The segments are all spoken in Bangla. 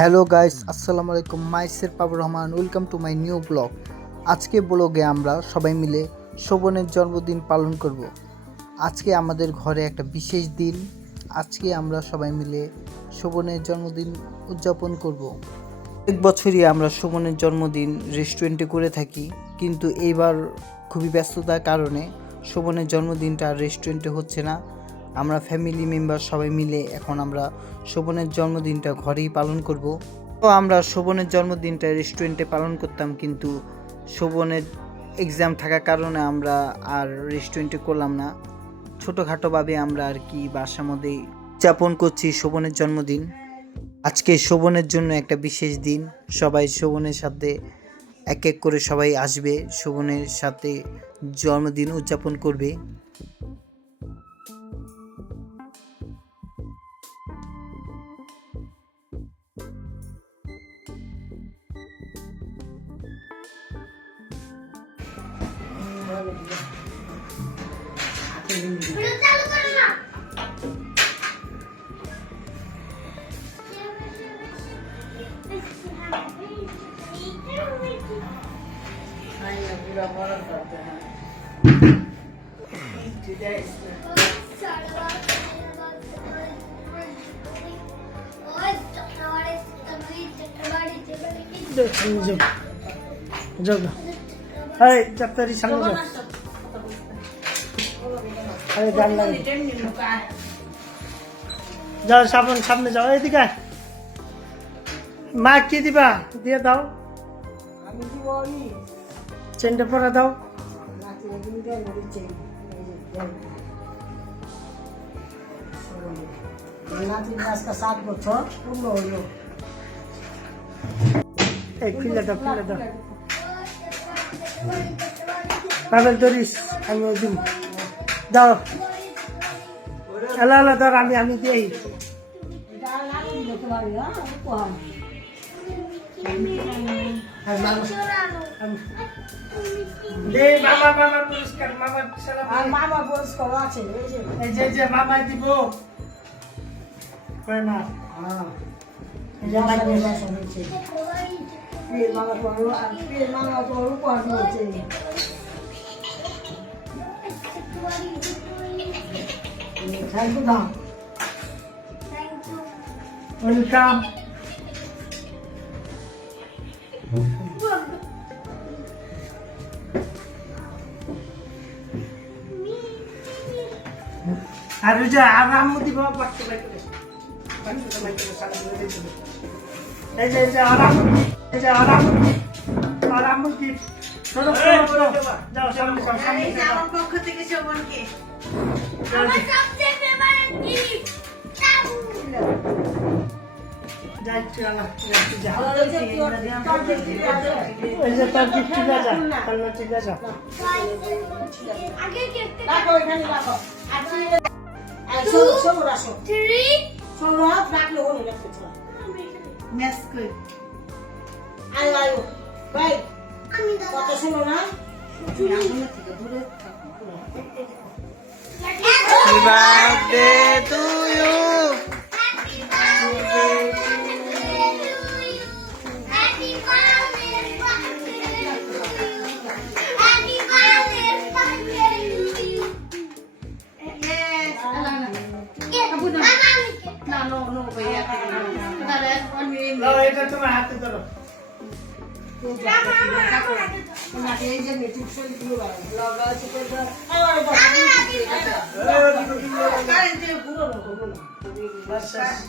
হ্যালো গাইস, আসসালামু আলাইকুম। মাইসের পাবুর Rahman, welcome to my new blog. আজকে ব্লগে আমরা সবাই মিলে শোভনের জন্মদিন পালন করব। আজকে আমাদের ঘরে একটা বিশেষ দিন। আজকে আমরা সবাই মিলে শোভনের জন্মদিন উদযাপন করব। এক বছরই আমরা শোভনের জন্মদিন রেস্টুরেন্টে করে থাকি, কিন্তু এইবার খুবই ব্যস্ততার কারণে শোভনের জন্মদিনটা আর রেস্টুরেন্টে হচ্ছে না। আমরা ফ্যামিলি মেম্বার সবাই মিলে এখন আমরা শোভনের জন্মদিনটা ঘরেই পালন করব। তো আমরা শোভনের জন্মদিনটা রেস্টুরেন্টে পালন করতাম, কিন্তু শোভনের এক্সাম থাকার কারণে আমরা আর রেস্টুরেন্টে করলাম না। ছোটোখাটোভাবে আমরা আর কি বাসার মধ্যেই উদযাপন করছি শোভনের জন্মদিন। আজকে শোভনের জন্য একটা বিশেষ দিন। সবাই শোভনের সাথে এক এক করে সবাই আসবে, শোভনের সাথে জন্মদিন উদযাপন করবে। ডাক্তারি সামনে গান লাগে যাও, সামনে যাও, এদিকে মা কি দিবা দিয়ে দাও, চেনটা পরা দাও। এই খুলে দাও, খুলে দাও। পাবেল ধরিস, আমি ওই দিন দাও। আল্লাহ ধর, আমি দিই। মামা পুরস্কার আছে, এই যে মামা দিব না। ওয়েলকাম। আর ওই যে আরাম দিব বাচ্চা বাই করে, এই যে আরাম, এই যে আরাম কি যাও সামনে আমার পক্ষ থেকে শোভনকে আমার সবচেয়ে ফেভারিট গিফট যাইতে আলা যা এই যে তার গিফট যা তাহলে ঠিক আছে। আগে কেকটা রাখো, এখানে রাখো। আর সব রাখো। 3 সব রাখলে হলো রাখতে চল। মেস কই আয় ভাই, আমি কত শুনো না? Happy birthday to you. এটা তোমার হাতে ধরো। এই যে মেট্রিক ফেল দিয়ে লাগা আছে তো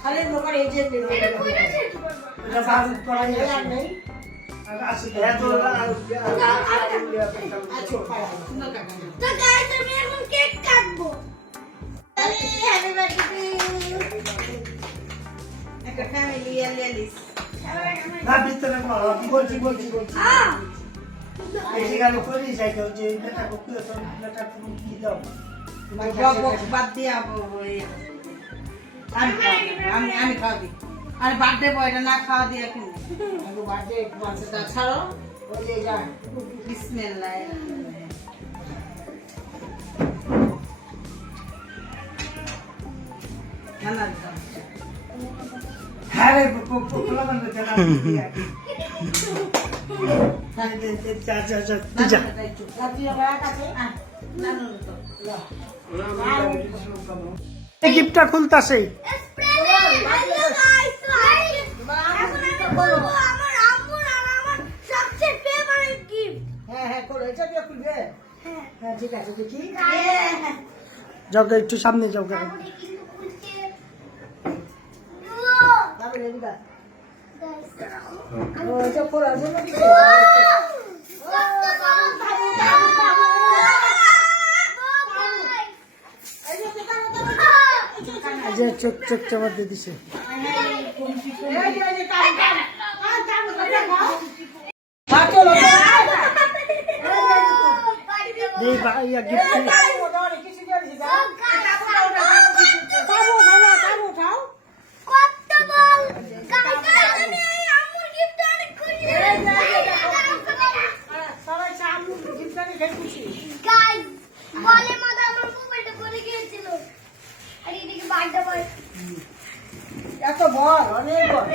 আরে লোকাল এই যে এটা বাজে করাই আছে। আর আসে এত আচ্ছা তো গাইস আমি এখন কেক কাটবো। হ্যাপি বার্থডে একটা ফ্যামিলি এলিস না ভিতরে বলছি এই যে গালো করে যাই তো যে এটা কপি তো এটা তুমি কি দাও বাদ দিয়ে আমি খাওয়াবি। আরে বার্থডে বয়টা না খাওয়া দিয়ে কি বার্থডে মাংসটা ছাড়ো, ওই যে যা বিসমিল্লাহ। না হ্যাঁ রে পোলা বান্ধব জানা যা যা যা তুই যা এই গিফটটা খুলতাছে হ্যালো গাইস এখন আমি বলবো আমার আম্মুর আর আমার সবচেয়ে ফেভারিট গিফট হ্যাঁ করো এটা দিয়ে খুলবে হ্যাঁ হ্যাঁ ঠিক আছে দেখি গাইস যাও গে, একটু সামনে যাও গে। তারপরে কিন্তু খুলছে তারপরে এদিকে গাইস ও এটা খোলার জন্য দিছে এই যে চোখ চোখ চাপা দিয়ে দিছে এই ইয়া গিফট এত বল অনেক বল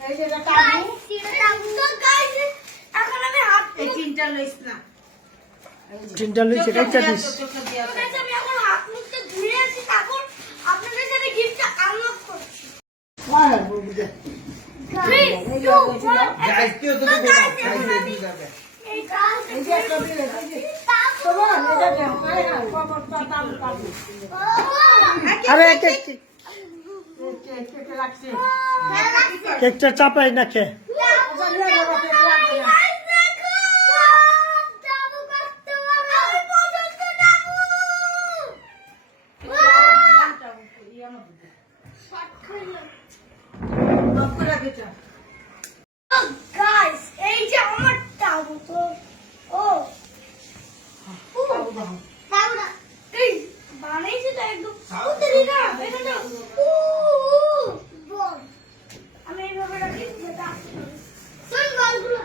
এই যে এটা কাবু এই তিনটা লইস না তিনটা লইছে কাইটা দিস চোখে দিয়া আপনাদের সাথে গিফটটা আনলক করছি হ্যাঁ বলবি দে 3 2 1 গাইস কেউ তো বলো এই গাছ এই যে একটা দিলে এই যে তো বল এটা দে আরে না কবর তাম কাবু আরে কেক কেক লাগছে কেকটা চাপাই না খে Guys, এই যে আমার টাবু তো ও টাবু না এই বানাইছে তো একদম সুন্দরী না এটা তো বল আমি এইভাবে রাখি যেটা চল বলগুলো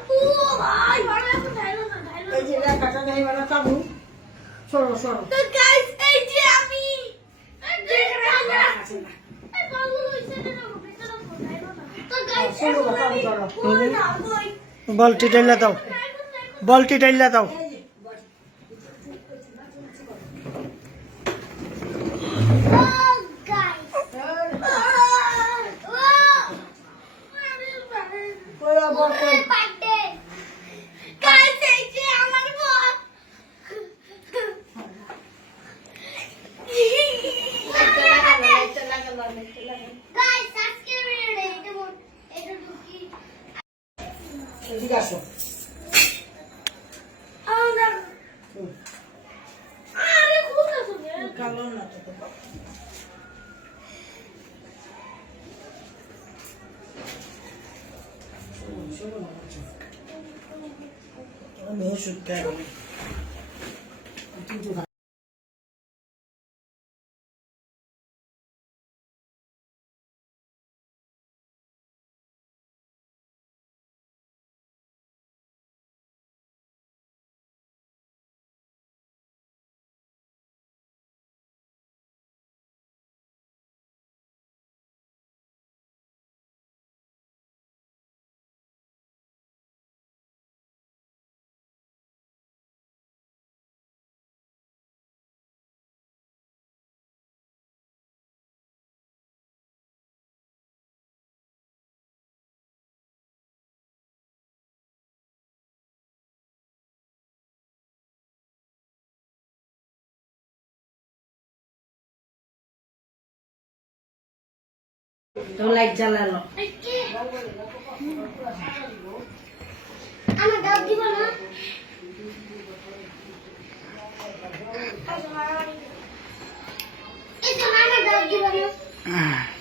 ভাই ভালো এখন ঢাইলো না এই যে রেখাটা দেই বলা কাবু সরো সরো তো গাইস এই যে আমি যেখানে আমরা এই বলগুলো ইসে না ভিতরে ঢাইলো না তো গাইস বলটি ডাইলা দাও বলটি ডাইলা দাও এদিকে আসো কালো না তো আমি ওষুধ খাই তো লাইট জ্বালালো আমার দাও দিব না এই তো আমার দাও দিব না